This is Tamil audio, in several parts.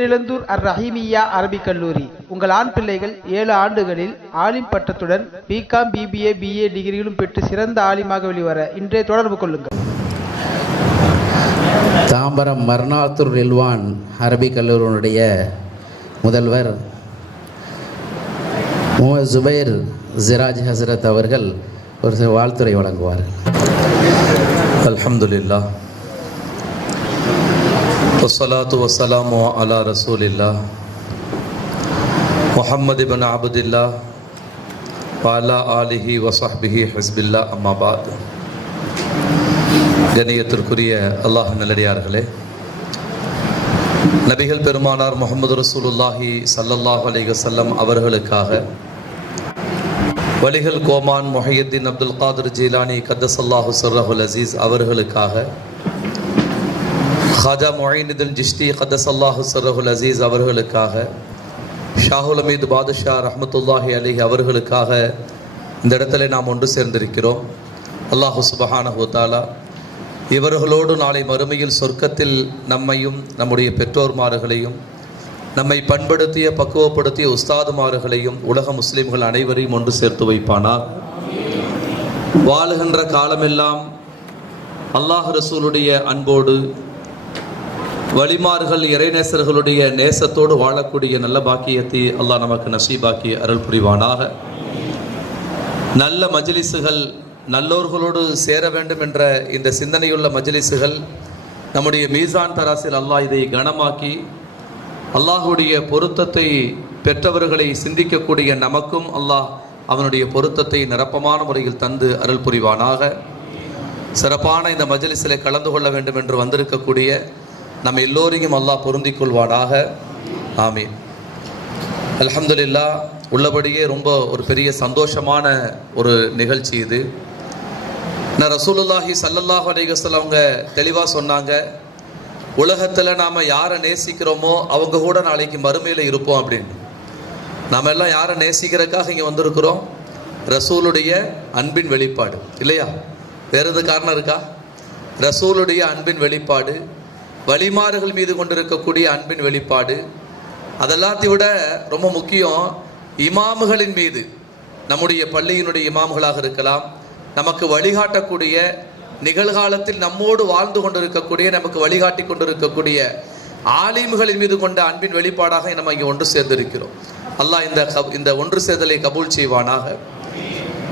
பேரிழந்தூர் அர் ரஹீமியா அரபிக் கல்லூரி. உங்கள் ஆண் பிள்ளைகள் ஏழு ஆண்டுகளில் ஆலிம் பட்டத்துடன் பிகாம் பிபிஏ பிஏ டிகிரிகளும் பெற்று சிறந்த ஆலிமாக வெளிவர இன்றைய தொடர்பு கொள்ளுங்கள். தாம்பரம் மர்ணாத்தூர் ரெல்வான் அரபிக் கல்லூரியினுடைய முதல்வர் முகமது ஜுபைர் ஜிராஜ் ஹசரத் அவர்கள் ஒரு சில வாழ்த்துறை வழங்குவார்கள். அலமதுல்லா والصلاة والسلام على رسول الله محمد بن عبد الله وعلى آله وصحبه حزب الله أما بعد கண்ணியத்திற்குரிய அல்லாஹ் நல்லடியார்களே நபிகள் பெருமானார் முகமது ரசூலுல்லாஹி ஸல்லல்லாஹு அலைஹி வஸல்லம் அவர்களுக்காக வலிகள் கோமான் மொஹியுத்தீன் அப்துல் காதர் ஜீலானி கத்தசல்லாஹு சர்ரஹுல் அசீஸ் அவர்களுக்காக ஹாஜா மொயினுதீன் ஜிஷ்டி கத்தசல்லாஹு சரஹுல் அசீஸ் அவர்களுக்காக ஷாஹுல் அமீது பாதுஷா ரஹமத்துல்லாஹி அலி அவர்களுக்காக இந்த இடத்துல நாம் ஒன்று சேர்ந்திருக்கிறோம். அல்லாஹு சுபஹான தாலா இவர்களோடு நாளை மறுமையில் சொர்க்கத்தில் நம்மையும் நம்முடைய பெற்றோர்மார்களையும் நம்மை பண்படுத்திய பக்குவப்படுத்திய உஸ்தாதுமார்களையும் உலக முஸ்லிம்கள் அனைவரையும் ஒன்று சேர்த்து வைப்பானார். வாழுகின்ற காலமெல்லாம் அல்லாஹ் ரசூலுடைய அன்போடு வழிமார்கள் இறைநேசர்களுடைய நேசத்தோடு வாழக்கூடிய நல்ல பாக்கியத்தை அல்லாஹ் நமக்கு நசீபாக்கி அருள் புரிவானாக. நல்ல மஜிலிசுகள் நல்லோர்களோடு சேர வேண்டும் என்ற இந்த சிந்தனையுள்ள மஜிலிசுகள் நம்முடைய மீசான் தராசில் அல்லாஹ் இதை கனமாக்கி அல்லாஹுடைய பொருத்தத்தை பெற்றவர்களை சிந்திக்கக்கூடிய நமக்கும் அல்லாஹ் அவனுடைய பொருத்தத்தை நிரப்பமான முறையில் தந்து அருள் புரிவானாக. சிறப்பான இந்த மஜ்லிஸில் கலந்து கொள்ள வேண்டும் என்று வந்திருக்கக்கூடிய நம்ம எல்லோரையும் அல்லாஹ் பொருந்திக் கொள்வானாக ஆமீன். அலமதுல்லா உள்ளபடியே ரொம்ப ஒரு பெரிய சந்தோஷமான ஒரு நிகழ்ச்சி இது. நான் ரசூலுல்லாஹி சல்லல்லாஹ் அலைஹி அவங்க தெளிவாக சொன்னாங்க உலகத்தில் நாம் யாரை நேசிக்கிறோமோ அவங்க கூட நாளைக்கு மறுமையில் இருப்போம் அப்படின்னு. நாம் எல்லாம் யாரை நேசிக்கிறதுக்காக இங்கே வந்திருக்கிறோம்? ரசூலுடைய அன்பின் வெளிப்பாடு. இல்லையா? வேறு எது காரணம் இருக்கா? ரசூலுடைய அன்பின் வெளிப்பாடு. வழிமாறுகள் மீது கொண்டிருக்கக்கூடிய அன்பின் வெளிப்பாடு. அதெல்லாத்தையும் விட ரொம்ப முக்கியம் இமாமுகளின் மீது. நம்முடைய பள்ளியினுடைய இமாம்களாக இருக்கலாம். நமக்கு வழிகாட்டக்கூடிய நிகழ்காலத்தில் நம்மோடு வாழ்ந்து கொண்டிருக்கக்கூடிய நமக்கு வழிகாட்டி கொண்டிருக்கக்கூடிய ஆலிம்களின் மீது கொண்ட அன்பின் வெளிப்பாடாக நம்ம இங்கே ஒன்று சேர்ந்திருக்கிறோம். அல்லாஹ் இந்த கப் இந்த ஒன்று சேர்தலை கபூல் செய்வானாக.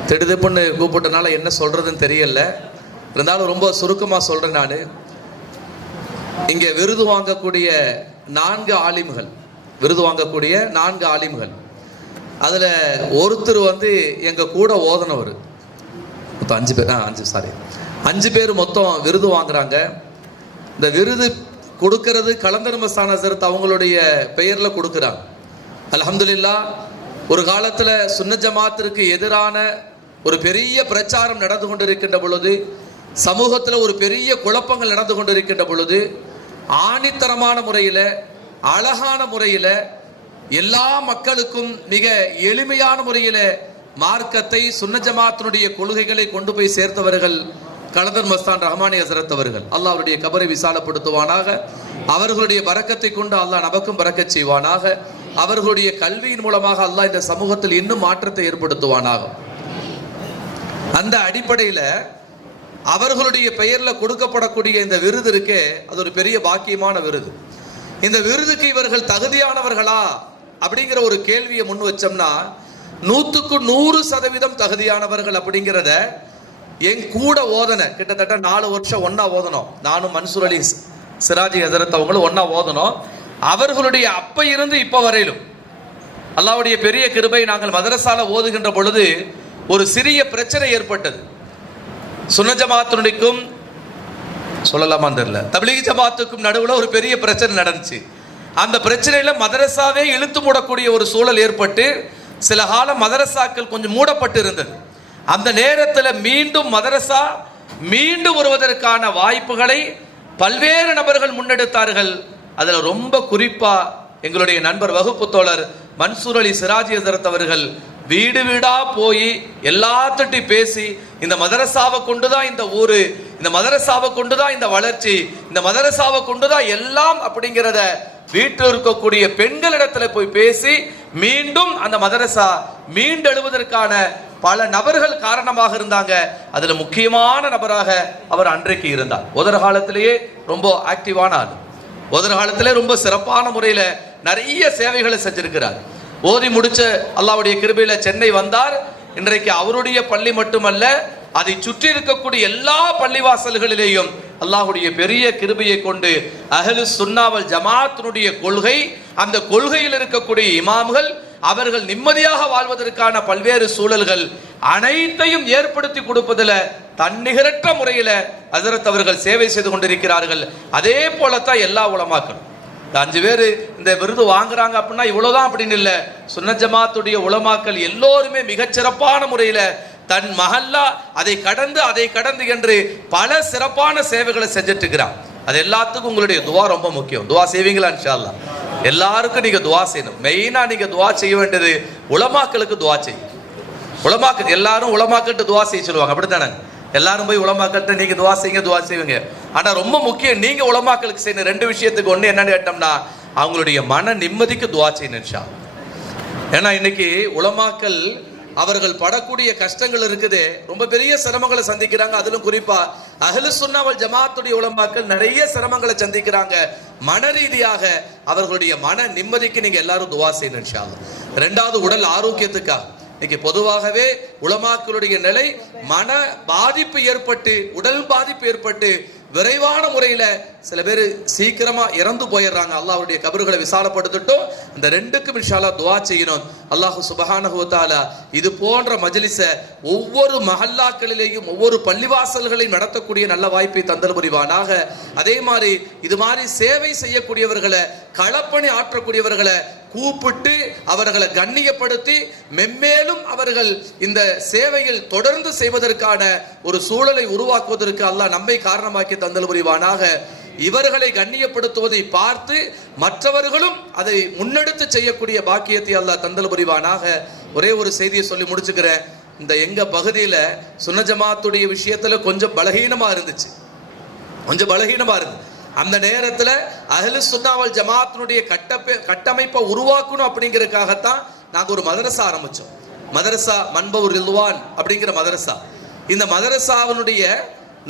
திடுதிப்புன்னு கூப்பிட்டனால என்ன சொல்கிறதுன்னு தெரியல. இருந்தாலும் ரொம்ப சுருக்கமாக சொல்கிறேன் நான். இங்கே விருது வாங்கக்கூடிய நான்கு ஆலிம்கள். விருது வாங்கக்கூடிய நான்கு ஆலிம்கள். அதில் ஒருத்தர் வந்து எங்கள் கூட ஓதனவர். மொத்தம் அஞ்சு பேர் ஆ அஞ்சு சாரி அஞ்சு பேர் மொத்தம் விருது வாங்குறாங்க. இந்த விருது கொடுக்கறது கலந்தர் மஸ்தான சரத் அவங்களுடைய பெயரில் கொடுக்குறாங்க. அலமதுல்லா ஒரு காலத்தில் சுன்ன ஜமாத்திற்கு எதிரான ஒரு பெரிய பிரச்சாரம் நடந்து கொண்டிருக்கின்ற பொழுது சமூகத்தில் ஒரு பெரிய குழப்பங்கள் நடந்து கொண்டிருக்கின்ற பொழுது ஆணித்தரமான முறையில் அழகான முறையில் எல்லா மக்களுக்கும் மிக எளிமையான முறையில் மார்க்கத்தை சுன்ன ஜமாத்தினுடைய கொள்கைகளை கொண்டு போய் சேர்த்தவர்கள் கலதர் மஸ்தான் ரஹமானி ஹசரத் அவர்கள். அல்லாஹ் அவருடைய கபரை விசாலப்படுத்துவானாக. அவர்களுடைய பறக்கத்தை கொண்டு அல்லாஹ் நமக்கும் பறக்கச் செய்வானாக. அவர்களுடைய கல்வியின் மூலமாக அல்லாஹ் இந்த சமூகத்தில் இன்னும் மாற்றத்தை ஏற்படுத்துவானாக. அந்த அடிப்படையில் அவர்களுடைய பெயரில் கொடுக்கப்படக்கூடிய இந்த விருது இருக்கே அது ஒரு பெரிய பாக்கியமான விருது. இந்த விருதுக்கு இவர்கள் தகுதியானவர்களா அப்படிங்கிற ஒரு கேள்வியை முன் வச்சோம்னா நூற்றுக்கு நூறு சதவீதம் தகுதியானவர்கள் அப்படிங்கிறத என் கூட ஓதனை கிட்டத்தட்ட நாலு வருஷம் ஒன்னா ஓதணும் நானும் மன்சூர் அலி சிராஜி ஹசரத் அவங்களும் ஒன்னா ஓதணும் அவர்களுடைய அப்ப இருந்து இப்ப வரையிலும் அல்லாவுடைய பெரிய கிருபை நாங்கள் மதரசால ஓதுகின்ற பொழுது ஒரு சிறிய பிரச்சனை ஏற்பட்டது. சுன்ன ஜமாத்தினுடைக்கும் சொல்லலாமா தெரியல. தபிலிகி ஜமாத்துக்கும் நடுவில் ஒரு பெரிய பிரச்சனை நடந்துச்சு. அந்த பிரச்சனையில் மதரசாவே இழுத்து மூடக்கூடிய ஒரு சூழல் ஏற்பட்டு சில காலம் மதரசாக்கள் கொஞ்சம் மூடப்பட்டு இருந்தது. அந்த நேரத்தில் மீண்டும் மதரசா மீண்டும் வருவதற்கான வாய்ப்புகளை பல்வேறு நபர்கள் முன்னெடுத்தார்கள். அதில் ரொம்ப குறிப்பாக எங்களுடைய நண்பர் வகுப்பு தோழர் மன்சூர் அலி சிராஜி அவர்கள் வீடு வீடாக போய் எல்லாத்திட்டையும் பேசி இந்த மதரசாவை கொண்டுதான் இந்த ஊரு இந்த மதரசாவை கொண்டுதான் இந்த வளர்ச்சி இந்த மதரசாவை கொண்டுதான் எல்லாம் அப்படிங்கிறத வீட்டில் இருக்கக்கூடிய பெண்களிடத்துல போய் பேசி மீண்டும் அந்த மதரசா மீண்டெழுவதற்கான பல நபர்கள் காரணமாக இருந்தாங்க. அதுல முக்கியமான நபராக அவர் அன்றைக்கு இருந்தார். உதர காலத்திலேயே ரொம்ப ஆக்டிவான ஆள். உதர காலத்திலே ரொம்ப சிறப்பான முறையில நிறைய சேவைகளை செஞ்சிருக்கிறார். ஓதி முடிச்ச அல்லாவுடைய கிருபையில சென்னை வந்தார். இன்றைக்கு அவருடைய பள்ளி மட்டுமல்ல அதை சுற்றி இருக்கக்கூடிய எல்லா பள்ளிவாசல்களிலேயும் அல்லாஹுடைய பெரிய கிருபையை கொண்டு அகலு சுன்னாவல் ஜமாத்தினுடைய கொள்கை அந்த கொள்கையில் இருக்கக்கூடிய இமாம்கள் அவர்கள் நிம்மதியாக வாழ்வதற்கான பல்வேறு சூழல்கள் அனைத்தையும் ஏற்படுத்தி கொடுப்பதில் தன்னிகரற்ற முறையில் ஹஜரத் அவர்கள் சேவை செய்து கொண்டிருக்கிறார்கள். அதே போலத்தான் எல்லா உலமாக்களும். இந்த அஞ்சு பேர் இந்த விருது வாங்குறாங்க அப்படின்னா இவ்வளோதான் அப்படின்னு இல்லை. சுன்ன ஜமாத்துடைய உலமாக்கள் எல்லோருமே மிகச்சிறப்பான முறையில் தன் மகல்லா அதை கடந்து அதை கடந்து என்று பல சிறப்பான சேவைகளை செஞ்சுட்டு இருக்கிறான் அது எல்லாத்துக்கும் உங்களுடைய துவா ரொம்ப முக்கியம். துவா செய்வீங்களா இன்ஷால்லா எல்லாருக்கும் நீங்கள் துவா செய்யணும். மெயினாக நீங்கள் துவா செய்ய வேண்டியது உலமாக்களுக்கு துவா செய்யும் உலமாக்கள் எல்லாரும் உலமாக்கிட்டு துவா செய்ய சொல்லுவாங்க. அப்படித்தானே எல்லாரும் போய் உலமாக்கிட்ட நீங்கள் துவா செய்யுங்க துவா செய்வீங்க. ஆனால் ரொம்ப முக்கியம் நீங்கள் உலமாக்களுக்கு செய்யணும் ரெண்டு விஷயத்துக்கு ஒன்று என்னன்னு கேட்டோம்னா அவங்களுடைய மன நிம்மதிக்கு துவா செய்யணும் ஷா ஏன்னா இன்னைக்கு உளமாக்கல் அவர்கள் படக்கூடிய கஷ்டங்கள் இருக்குது. ரொம்ப பெரிய சிரமங்களை சந்திக்கிறாங்க. அதிலும் குறிப்பா அகலு சுன்னாவல் ஜமாத்துடைய உலமாக்கள் நிறைய சிரமங்களை சந்திக்கிறாங்க. மன ரீதியாக அவர்களுடைய மன நிம்மதிக்கு நீங்க எல்லாரும் துவா செய்யணும் ரெண்டாவது உடல் ஆரோக்கியத்துக்காக இன்னைக்கு பொதுவாகவே உளமாக்களுடைய நிலை மன பாதிப்பு ஏற்பட்டு உடல் பாதிப்பு ஏற்பட்டு விரைவான முறையில சில பேர் சீக்கிரமா இறந்து போயிடுறாங்க. அல்லாஹ்வுடைய கபறுகளை விசாலப்படுத்தட்டும். இந்த ரெண்டுக்கும் இன்ஷாலா துவா செய்யணும். அல்லாஹ் சுபஹானஹு இது போன்ற மஜ்லிஸ ஒவ்வொரு மஹல்லாக்களிலேயும் ஒவ்வொரு பள்ளிவாசல்களையும் நடத்தக்கூடிய நல்ல வாய்ப்பை தந்தல் புரிவானாக. அதே மாதிரி இது மாதிரி சேவை செய்யக்கூடியவர்களை களப்பணி ஆற்றக்கூடியவர்களை கூப்பிட்டு அவர்களை கண்ணியப்படுத்தி மென்மேலும் அவர்கள் இந்த சேவையில் தொடர்ந்து செய்வதற்கான ஒரு சூழலை உருவாக்குவதற்கு அல்லாஹ் நம்மை காரணமாக்கி தந்தல் புரிவானாக. இவர்களை கண்ணியப்படுத்துவதை பார்த்து மற்றவர்களும் அதை முன்னெடுத்து செய்யக்கூடிய பாக்கியத்தை அல்லாஹ் தந்தல் புரிவானாக. ஒரே ஒரு செய்தியை சொல்லி முடிச்சுக்கிறேன். இந்த எங்க பகுதியில் சுன்ன ஜமாத்துடைய விஷயத்துல கொஞ்சம் பலகீனமா இருந்துச்சு. கொஞ்சம் பலகீனமா இருந்து அந்த நேரத்தில் அஹ்லு சுன்னாவல் ஜமாத்தினுடைய கட்டப்பை கட்டமைப்பை உருவாக்கணும் அப்படிங்கிறதுக்காகத்தான் நாங்கள் ஒரு மதரசா ஆரம்பித்தோம் மதரசா மன்பவர் ரில்வான் அப்படிங்கிற மதரசா. இந்த மதரசாவினுடைய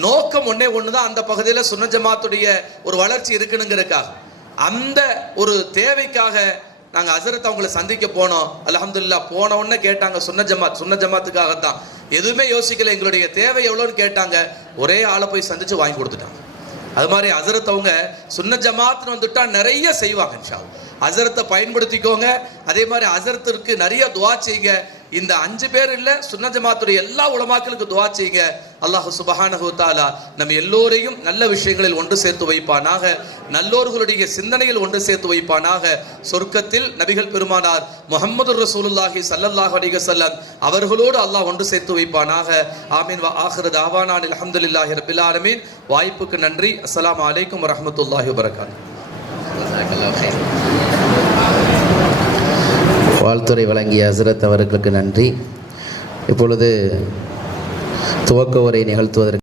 நோக்கம் ஒண்ணே ஒண்ணுதான். அந்த பகுதியில சுன்ன ஜமாத்துடைய ஒரு வளர்ச்சி இருக்கணுங்கிறதுக்காக. அந்த ஒரு தேவைக்காக நாங்க அசரத்தை அவங்களை சந்திக்க போனோம். அலமதுல்லா போன உடனே கேட்டாங்க சுன்ன ஜமாத் சுன்ன ஜமாத்துக்காகத்தான். எதுவுமே யோசிக்கல எங்களுடைய தேவை எவ்வளோன்னு கேட்டாங்க. ஒரே ஆளை போய் சந்திச்சு வாங்கி கொடுத்துட்டாங்க. அது மாதிரி அசரத்தை அவங்க சுன்ன ஜமாத்னு வந்துட்டா நிறைய செய்வாங்க இன்ஷா அசரத்தை பயன்படுத்திக்கோங்க. அதே மாதிரி அசரத்திற்கு நிறைய துவா செய்யுங்க. இந்த அஞ்சு பேர் இல்ல சுன்ன ஜமாத்துடைய எல்லா உலமாக்களுக்கு துவா செய்யுங்க. அல்லாஹ் சுபஹானஹு தஆலா நம்ம எல்லோரையும் நல்ல விஷயங்களில் ஒன்று சேர்த்து வைப்பானாக. நல்லோர்களுடைய சிந்தனையில் ஒன்று சேர்த்து வைப்பானாக. சொர்க்கத்தில் நபிகள் பெருமானார் முஹம்மது ரசூலுல்லாஹி சல்லல்லாஹ் அலைஹி வஸல்லம் அவர்களோடு அல்லாஹ் ஒன்று சேர்த்து வைப்பானாக. ஆமீன். வா ஆஹிரு தாவானான் அலமதுல்லாஹி ரப்பில் ஆலமீன். வாய்ப்புக்கு நன்றி. அஸ்லாம் அலைக்கும் வரமத்துல்லாஹி வரகாத் வாழ்த்துறை வழங்கிய ஹசரத் அவர்களுக்கு நன்றி. இப்பொழுது துவக்க உரை நிகழ்த்துவதற்கு